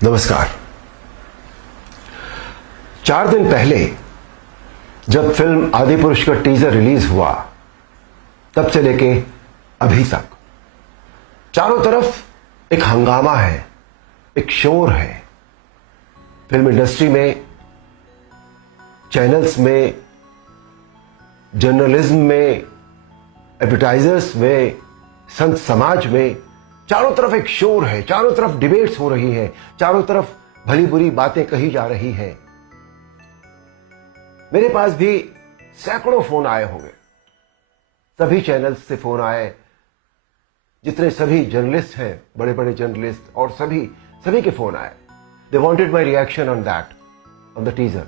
नमस्कार। 4 दिन पहले जब फिल्म आदिपुरुष का टीजर रिलीज हुआ तब से लेके अभी तक चारों तरफ एक हंगामा है, एक शोर है। फिल्म इंडस्ट्री में, चैनल्स में, जर्नलिज्म में, एडवर्टाइजर्स में, संत समाज में चारों तरफ एक शोर है। चारों तरफ डिबेट्स हो रही है, चारों तरफ भली बुरी बातें कही जा रही हैं। मेरे पास भी सैकड़ों फोन आए होंगे, सभी चैनल्स से फोन आए, जितने सभी जर्नलिस्ट हैं, बड़े बड़े जर्नलिस्ट, और सभी के फोन आए। They wanted my reaction on that, on the teaser,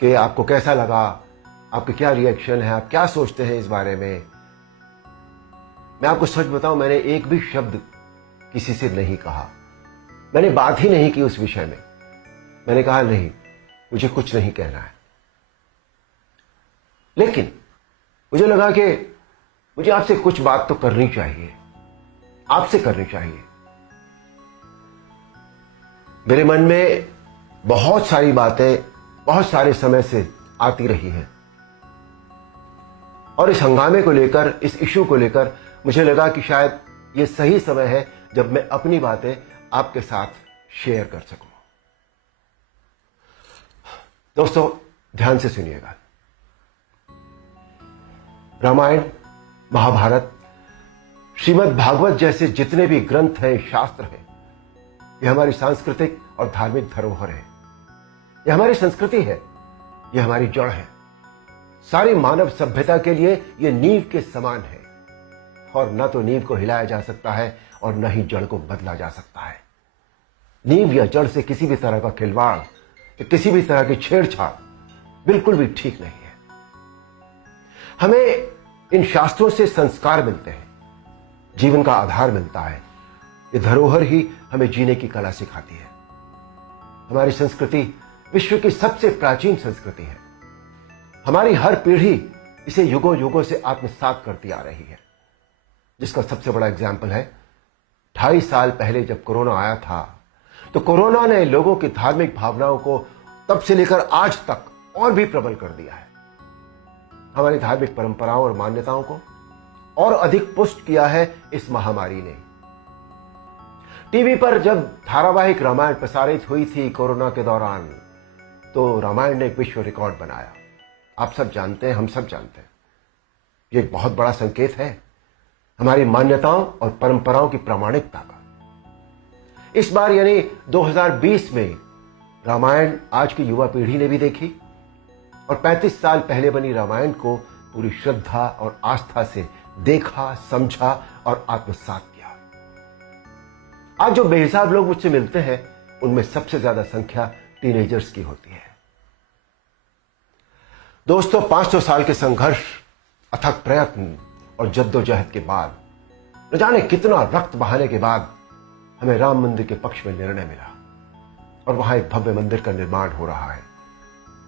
कि आपको कैसा लगा, आपके क्या रिएक्शन है, आप क्या सोचते हैं इस बारे में। मैं आपको सच बताऊं, मैंने एक भी शब्द किसी से नहीं कहा, मैंने बात ही नहीं की उस विषय में। मैंने कहा नहीं, मुझे कुछ नहीं कहना है। लेकिन मुझे लगा कि मुझे आपसे कुछ बात तो करनी चाहिए, आपसे करनी चाहिए। मेरे मन में बहुत सारी बातें बहुत सारे समय से आती रही हैं, और इस हंगामे को लेकर, इस इशू को लेकर मुझे लगा कि शायद यह सही समय है जब मैं अपनी बातें आपके साथ शेयर कर सकूं। दोस्तों, ध्यान से सुनिएगा। रामायण, महाभारत, श्रीमद् भागवत जैसे जितने भी ग्रंथ हैं, शास्त्र हैं, ये हमारी सांस्कृतिक और धार्मिक धरोहर है। यह हमारी संस्कृति है, यह हमारी जड़ है। सारी मानव सभ्यता के लिए यह नींव के समान है, और न तो नींव को हिलाया जा सकता है और न ही जड़ को बदला जा सकता है। नींव या जड़ से किसी भी तरह का खिलवाड़ या किसी भी तरह की छेड़छाड़ बिल्कुल भी ठीक नहीं है। हमें इन शास्त्रों से संस्कार मिलते हैं, जीवन का आधार मिलता है। ये धरोहर ही हमें जीने की कला सिखाती है। हमारी संस्कृति विश्व की सबसे प्राचीन संस्कृति है। हमारी हर पीढ़ी इसे युगों युगों से आत्मसात करती आ रही है, जिसका सबसे बड़ा एग्जाम्पल है 2.5 साल पहले जब कोरोना आया था, तो कोरोना ने लोगों की धार्मिक भावनाओं को तब से लेकर आज तक और भी प्रबल कर दिया है। हमारी धार्मिक परंपराओं और मान्यताओं को और अधिक पुष्ट किया है इस महामारी ने। टीवी पर जब धारावाहिक रामायण प्रसारित हुई थी कोरोना के दौरान, तो रामायण ने एक विश्व रिकॉर्ड बनाया। आप सब जानते हैं, हम सब जानते हैं, ये एक बहुत बड़ा संकेत है हमारी मान्यताओं और परंपराओं की प्रामाणिकता का। इस बार यानी 2020 में रामायण आज की युवा पीढ़ी ने भी देखी, और 35 साल पहले बनी रामायण को पूरी श्रद्धा और आस्था से देखा, समझा और आत्मसात किया। आज जो बेहिसाब लोग मुझसे मिलते हैं, उनमें सबसे ज्यादा संख्या टीनेजर्स की होती है। दोस्तों, 500 साल के संघर्ष, अथक प्रयत्न और जद्दोजहद के बाद, न जाने कितना रक्त बहाने के बाद हमें राम मंदिर के पक्ष में निर्णय मिला, और वहां एक भव्य मंदिर का निर्माण हो रहा है,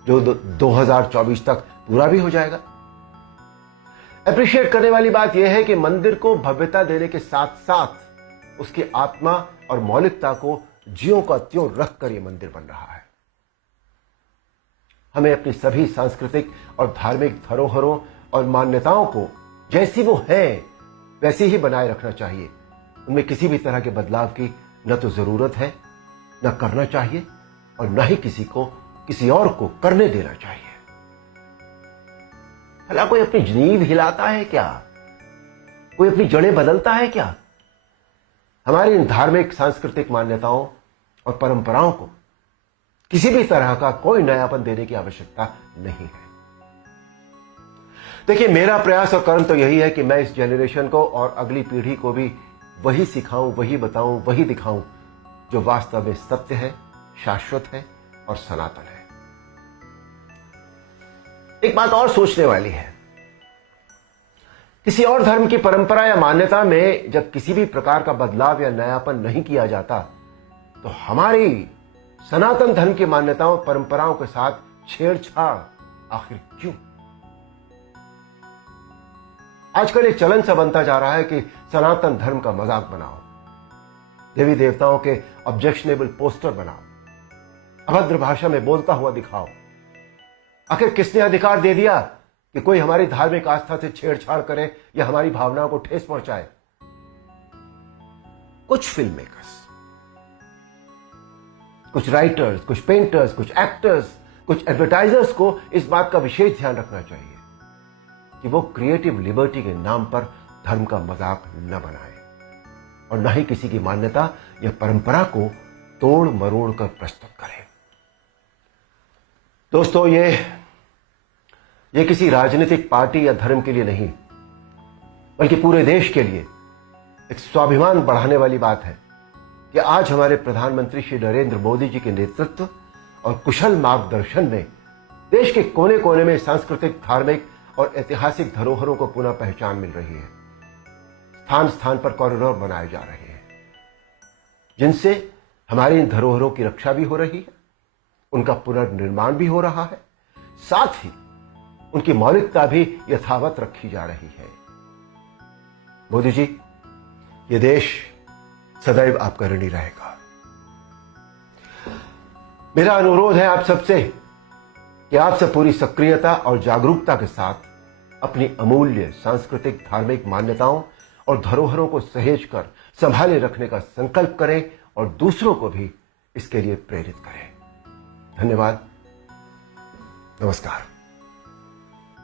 जो 2024 तक पूरा भी हो जाएगा। अप्रिशिएट करने वाली बात यह है कि मंदिर को भव्यता देने के साथ साथ उसकी आत्मा और मौलिकता को ज्यों का त्यों रखकर यह मंदिर बन रहा है। हमें अपनी सभी सांस्कृतिक और धार्मिक धरोहरों और मान्यताओं को जैसी वो है वैसी ही बनाए रखना चाहिए। उनमें किसी भी तरह के बदलाव की न तो जरूरत है, न करना चाहिए, और न ही किसी और को करने देना चाहिए। भला कोई अपनी नींव हिलाता है क्या? कोई अपनी जड़ें बदलता है क्या? हमारी इन धार्मिक सांस्कृतिक मान्यताओं और परंपराओं को किसी भी तरह का कोई नयापन देने की आवश्यकता नहीं है। देखिए, मेरा प्रयास और कर्म तो यही है कि मैं इस जनरेशन को और अगली पीढ़ी को भी वही सिखाऊं, वही बताऊं, वही दिखाऊं जो वास्तव में सत्य है, शाश्वत है और सनातन है। एक बात और सोचने वाली है, किसी और धर्म की परंपरा या मान्यता में जब किसी भी प्रकार का बदलाव या नयापन नहीं किया जाता, तो हमारी सनातन धर्म की मान्यताओं परंपराओं के साथ छेड़छाड़ आखिर क्यों? आजकल एक चलन सा बनता जा रहा है कि सनातन धर्म का मजाक बनाओ। देवी देवताओं के ऑब्जेक्शनेबल पोस्टर बनाओ, अभद्र भाषा में बोलता हुआ दिखाओ। आखिर किसने अधिकार दे दिया कि कोई हमारी धार्मिक आस्था से छेड़छाड़ करे या हमारी भावनाओं को ठेस पहुंचाए? कुछ फिल्म मेकर्स, कुछ राइटर्स, कुछ पेंटर्स, कुछ एक्टर्स, कुछ एडवर्टाइजर्स को इस बात का विशेष ध्यान रखना चाहिए कि वो क्रिएटिव लिबर्टी के नाम पर धर्म का मजाक न बनाए और न ही किसी की मान्यता या परंपरा को तोड़ मरोड़ कर प्रस्तुत करें। दोस्तों, ये किसी राजनीतिक पार्टी या धर्म के लिए नहीं, बल्कि पूरे देश के लिए एक स्वाभिमान बढ़ाने वाली बात है कि आज हमारे प्रधानमंत्री श्री नरेंद्र मोदी जी के नेतृत्व और कुशल मार्गदर्शन में देश के कोने कोने में सांस्कृतिक, धार्मिक और ऐतिहासिक धरोहरों को पुनः पहचान मिल रही है। स्थान स्थान पर कॉरिडोर बनाए जा रहे हैं, जिनसे हमारी इन धरोहरों की रक्षा भी हो रही है, उनका पुनर्निर्माण भी हो रहा है, साथ ही उनकी मौलिकता भी यथावत रखी जा रही है। मोदी जी, ये देश सदैव आपका ऋणी रहेगा। मेरा अनुरोध है आप सबसे कि आप सब पूरी सक्रियता और जागरूकता के साथ अपनी अमूल्य सांस्कृतिक, धार्मिक मान्यताओं और धरोहरों को सहेज कर संभाले रखने का संकल्प करें और दूसरों को भी इसके लिए प्रेरित करें। धन्यवाद। नमस्कार।